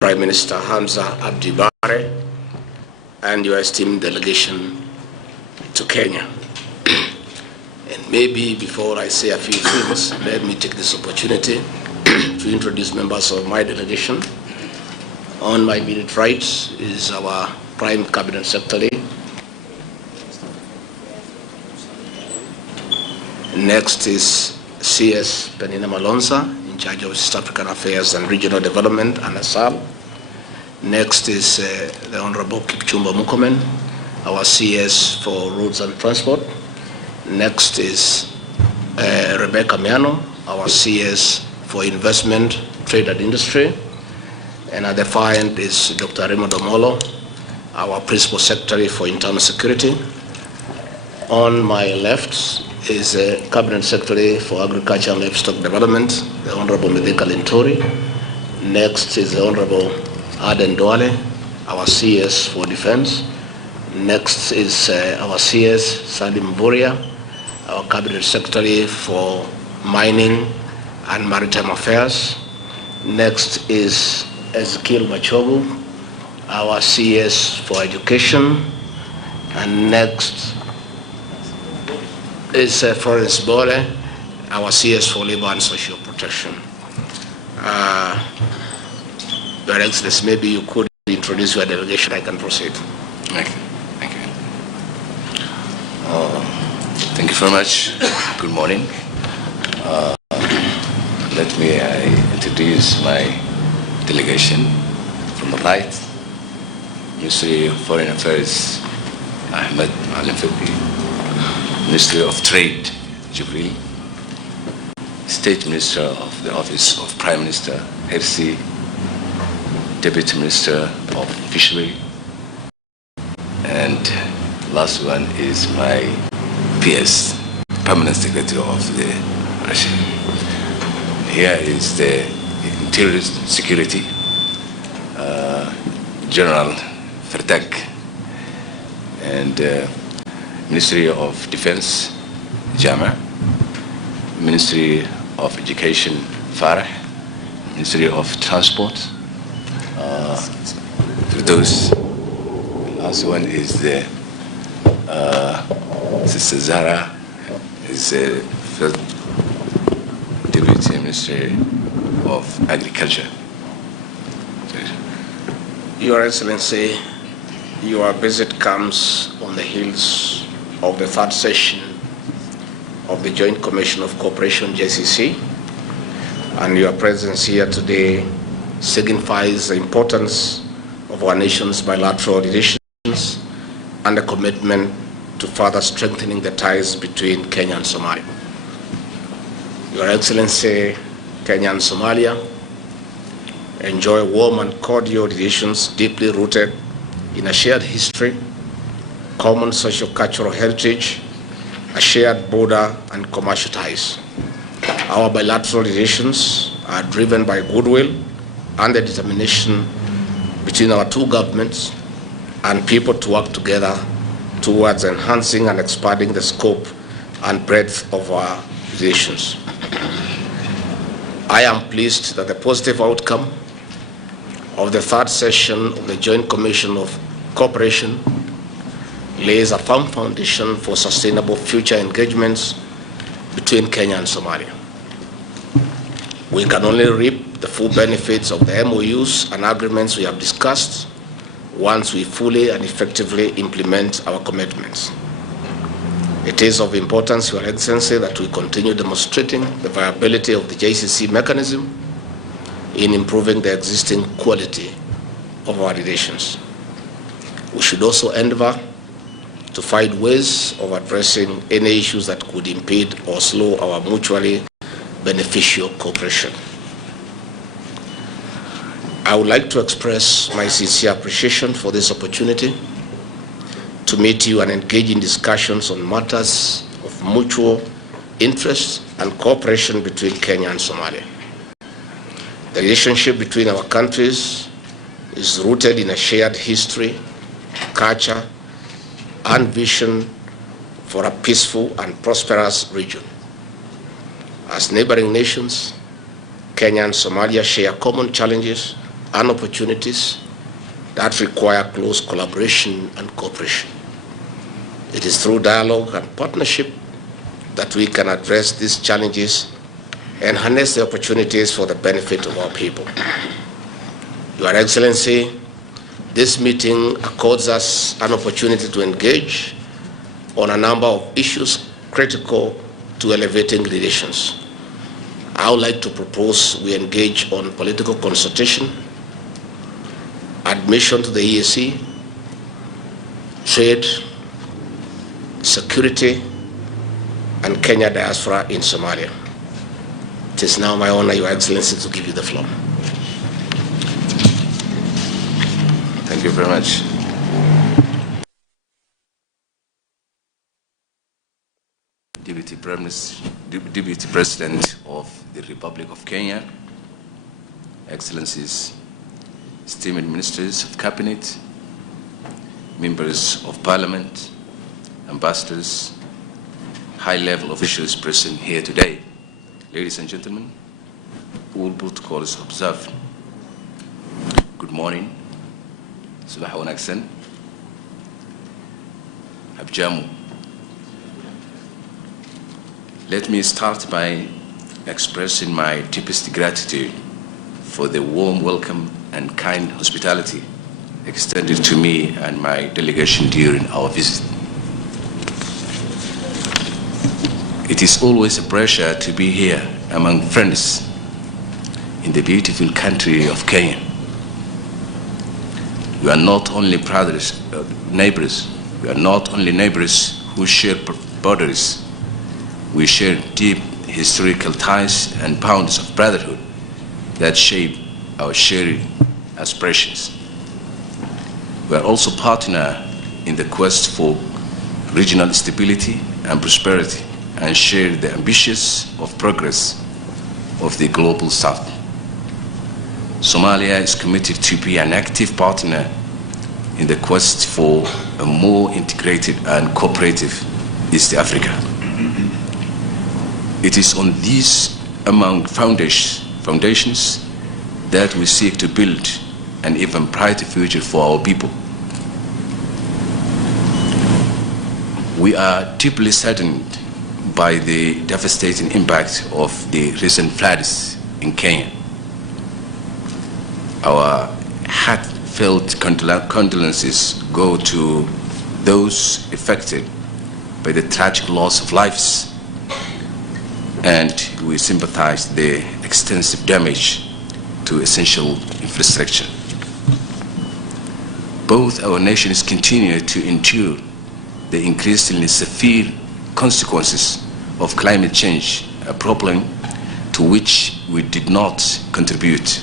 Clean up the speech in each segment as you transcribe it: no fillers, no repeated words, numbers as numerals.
Prime Minister Hamza Abdi Bare and your esteemed delegation to Kenya. And maybe before I say a few things, let me take this opportunity to introduce members of my delegation. On my immediate right is our Prime Cabinet Secretary. Next is CS Penina Malonza, in charge of East African Affairs and Regional Development, and ASAL. Next is the Honorable Kipchumba Murkomen, our CS for Roads and Transport. Next is Rebecca Miano, our CS for Investment, Trade and Industry. And at the far end is Dr. Raymond Omolo, our Principal Secretary for Internal Security. On my left is Cabinet Secretary for Agriculture and Livestock Development, the Honorable Medeka Lentori. Next is the Honorable Aden Duale, our CS for Defense. Next is our CS Salim Mburia, our Cabinet Secretary for Mining and Maritime Affairs. Next is Ezekiel Machogu, our CS for Education. And next is Florence Bole, our CS for Labor and Social Protection. Your Excellency, maybe you could introduce your delegation. I can proceed. Okay. Thank you. Thank you very much. Good morning. Let me introduce my delegation. From the right, Ministry of Foreign Affairs, Ahmed Maalim Fiqi. Ministry of Trade, Jibril. State Minister of the Office of Prime Minister, Hersi. Deputy Minister of Fishery. And last one is my PS, Permanent Secretary of the Russia. Here is the Interior Security, General Ferdak, and Ministry of Defense, Jama, Ministry of Education, Farah, Ministry of Transport, those. Last one is the Sister Zara, is the First Deputy Minister of Agriculture. Your Excellency, your visit comes on the heels of the third session of the Joint Commission of Cooperation, JCC, and your presence here today signifies the importance of our nation's bilateral relations and a commitment to further strengthening the ties between Kenya and Somalia. Your Excellency, Kenya and Somalia enjoy warm and cordial relations deeply rooted in a shared history, common socio-cultural heritage, a shared border and commercial ties. Our bilateral relations are driven by goodwill and the determination between our two governments and people to work together towards enhancing and expanding the scope and breadth of our relations. I am pleased that the positive outcome of the third session of the Joint Commission of Cooperation lays a firm foundation for sustainable future engagements between Kenya and Somalia. We can only reap the full benefits of the MOUs and agreements we have discussed once we fully and effectively implement our commitments. It is of importance, Your Excellency, that we continue demonstrating the viability of the JCC mechanism in improving the existing quality of our relations. We should also endeavor to find ways of addressing any issues that could impede or slow our mutually beneficial cooperation. I would like to express my sincere appreciation for this opportunity to meet you and engage in discussions on matters of mutual interest and cooperation between Kenya and Somalia. The relationship between our countries is rooted in a shared history, culture, and vision for a peaceful and prosperous region. As neighboring nations, Kenya and Somalia share common challenges and opportunities that require close collaboration and cooperation. It is through dialogue and partnership that we can address these challenges and harness the opportunities for the benefit of our people. Your Excellency, this meeting accords us an opportunity to engage on a number of issues critical to elevating relations. I would like to propose we engage on political consultation, admission to the EAC, trade, security, and Kenya diaspora in Somalia. It is now my honor, Your Excellency, to give you the floor. Thank you very much. Deputy President of the Republic of Kenya, Excellencies, esteemed Ministers of Cabinet, Members of Parliament, Ambassadors, high-level officials present here today, ladies and gentlemen, all protocols observed. Good morning. Subah wanaagsan. Abjamu. Let me start by expressing my deepest gratitude for the warm welcome and kind hospitality extended to me and my delegation during our visit. It is always a pleasure to be here among friends in the beautiful country of Kenya. We are not only neighbors. We are not only neighbors who share borders. We share deep historical ties and bonds of brotherhood that shape our shared aspirations. We are also partners in the quest for regional stability and prosperity and share the ambitions of progress of the global South. Somalia is committed to be an active partner in the quest for a more integrated and cooperative East Africa. It is on these among foundations that we seek to build an even brighter future for our people. We are deeply saddened by the devastating impact of the recent floods in Kenya. Our heartfelt condolences go to those affected by the tragic loss of lives, and we sympathize the extensive damage to essential infrastructure. Both our nations continue to endure the increasingly severe consequences of climate change, a problem to which we did not contribute.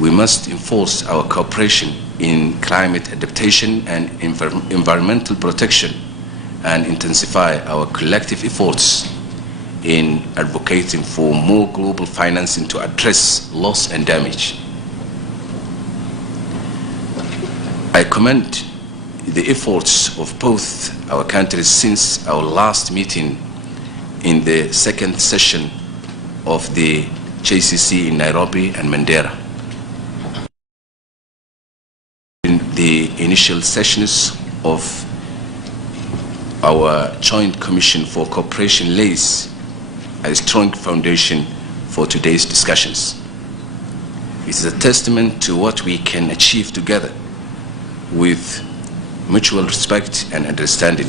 We must enforce our cooperation in climate adaptation and environmental protection and intensify our collective efforts in advocating for more global financing to address loss and damage. I commend the efforts of both our countries since our last meeting in the second session of the JCC in Nairobi and Mandera. In the initial sessions of our Joint Commission for Cooperation lays a strong foundation for today's discussions. It is a testament to what we can achieve together with mutual respect and understanding.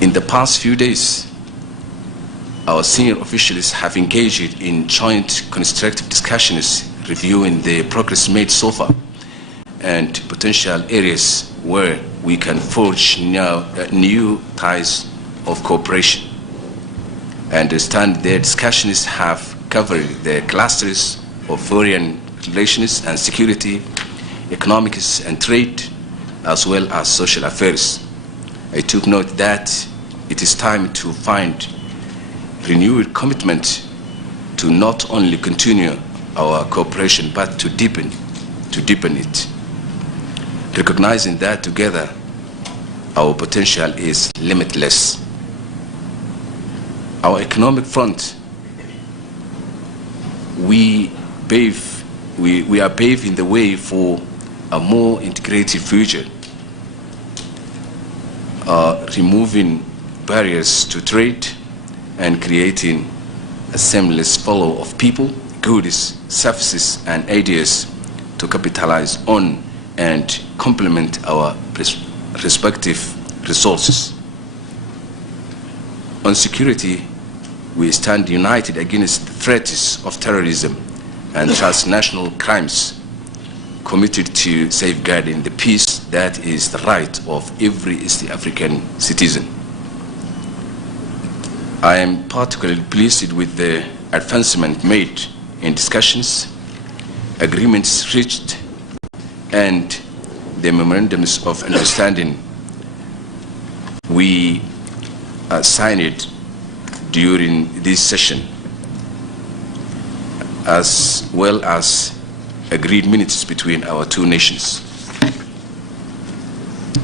In the past few days, our senior officials have engaged in joint constructive discussions reviewing the progress made so far and potential areas where we can forge new ties of cooperation. I understand their discussions have covered the clusters of foreign relations and security, economics and trade, as well as social affairs. I took note that it is time to find renewed commitment to not only continue our cooperation but to deepen it, recognizing that together our potential is limitless. Our economic front, we are paving the way for a more integrated future, removing barriers to trade and creating a seamless flow of people, goods, services, and ideas to capitalize on and complement our respective resources. On security, we stand united against the threats of terrorism and transnational crimes, committed to safeguarding the peace that is the right of every East African citizen. I am particularly pleased with the advancement made in discussions, agreements reached, and the memorandums of understanding we signed during this session, as well as agreed minutes between our two nations.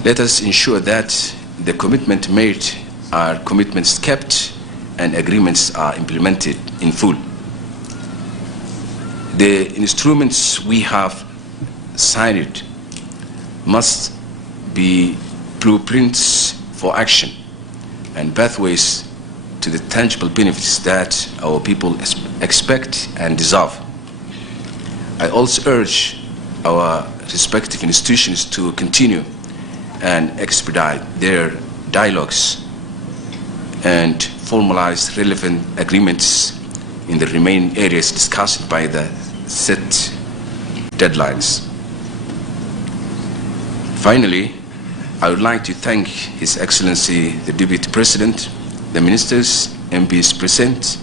Let us ensure that the commitment made are commitments kept and agreements are implemented in full. The instruments we have signed must be blueprints for action and pathways to the tangible benefits that our people expect and deserve. I also urge our respective institutions to continue and expedite their dialogues and formalize relevant agreements in the remaining areas discussed by the set deadlines. Finally, I would like to thank His Excellency the Deputy President, the ministers, MPs present,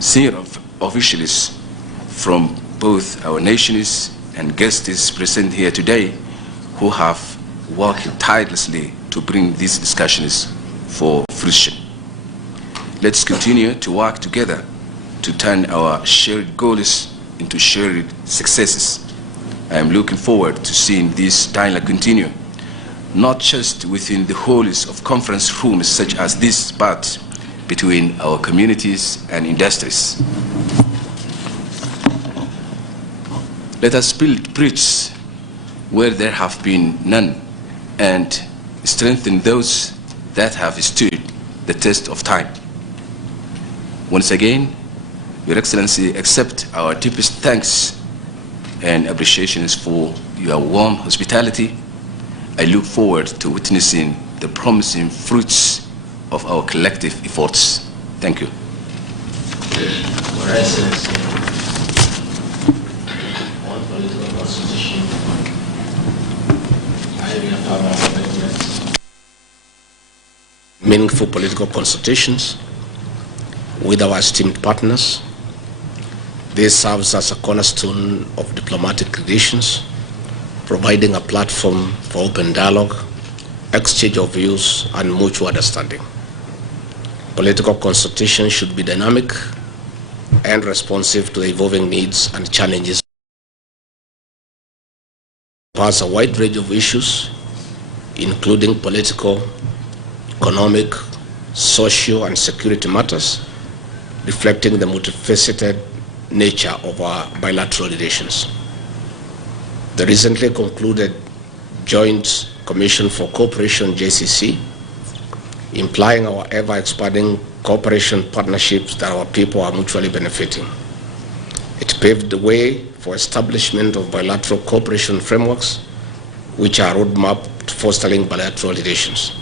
senior officials from both our nations and guests present here today who have worked tirelessly to bring these discussions for fruition. Let's continue to work together to turn our shared goals into shared successes. I am looking forward to seeing this dialogue continue, not just within the halls of conference rooms such as this, but between our communities and industries. Let us build bridges where there have been none and strengthen those that have stood the test of time. Once again, Your Excellency, accept our deepest thanks and appreciations for your warm hospitality. I look forward to witnessing the promising fruits of our collective efforts. Thank you. Your Excellency, on political constitution, I reaffirm our commitment. Meaningful political consultations with our esteemed partners. This serves as a cornerstone of diplomatic relations, providing a platform for open dialogue, exchange of views, and mutual understanding. Political consultation should be dynamic and responsive to the evolving needs and challenges. Pass a wide range of issues, including political, economic, social, and security matters, reflecting the multifaceted nature of our bilateral relations. The recently concluded Joint Commission for Cooperation, JCC, implying our ever-expanding cooperation partnerships that our people are mutually benefiting. It paved the way for establishment of bilateral cooperation frameworks, which are a roadmap to fostering bilateral relations.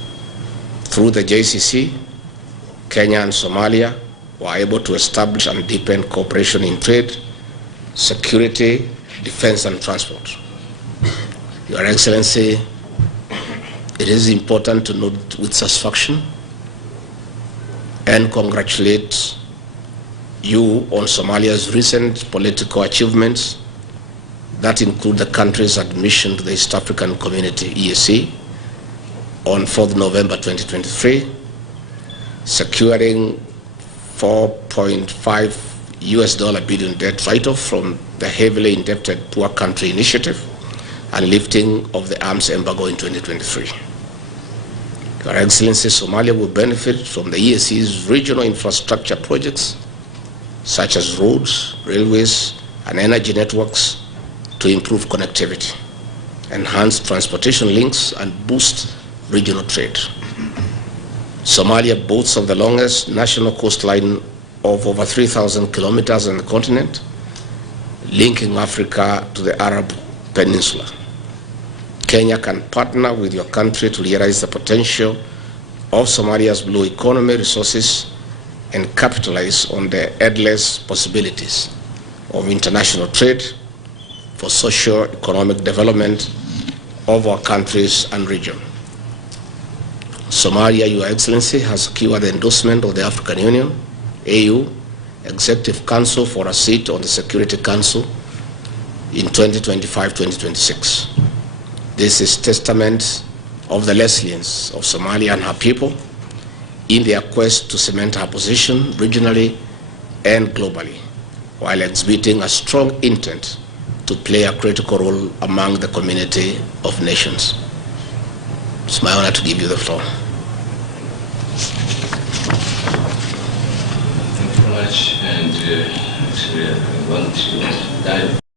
Through the JCC, Kenya and Somalia were able to establish and deepen cooperation in trade, security, defense, and transport. Your Excellency, it is important to note with satisfaction and congratulate you on Somalia's recent political achievements that include the country's admission to the East African Community, EAC, on 4th November 2023, securing $4.5 billion debt write-off from the heavily indebted Poor Country Initiative and lifting of the arms embargo in 2023. Your Excellency, Somalia will benefit from the EAC's regional infrastructure projects, such as roads, railways, and energy networks to improve connectivity, enhance transportation links, and boost regional trade. Somalia boasts of the longest national coastline of over 3,000 kilometers on the continent, linking Africa to the Arab Peninsula. Kenya can partner with your country to realize the potential of Somalia's blue economy resources and capitalize on the endless possibilities of international trade for socio-economic development of our countries and region. Somalia, Your Excellency, has secured the endorsement of the African Union, AU, Executive Council for a seat on the Security Council in 2025-2026. This is testament of the resilience of Somalia and her people in their quest to cement her position regionally and globally, while exhibiting a strong intent to play a critical role among the community of nations. It's my honor to give you the floor. Thank you very much. And actually, I want to dive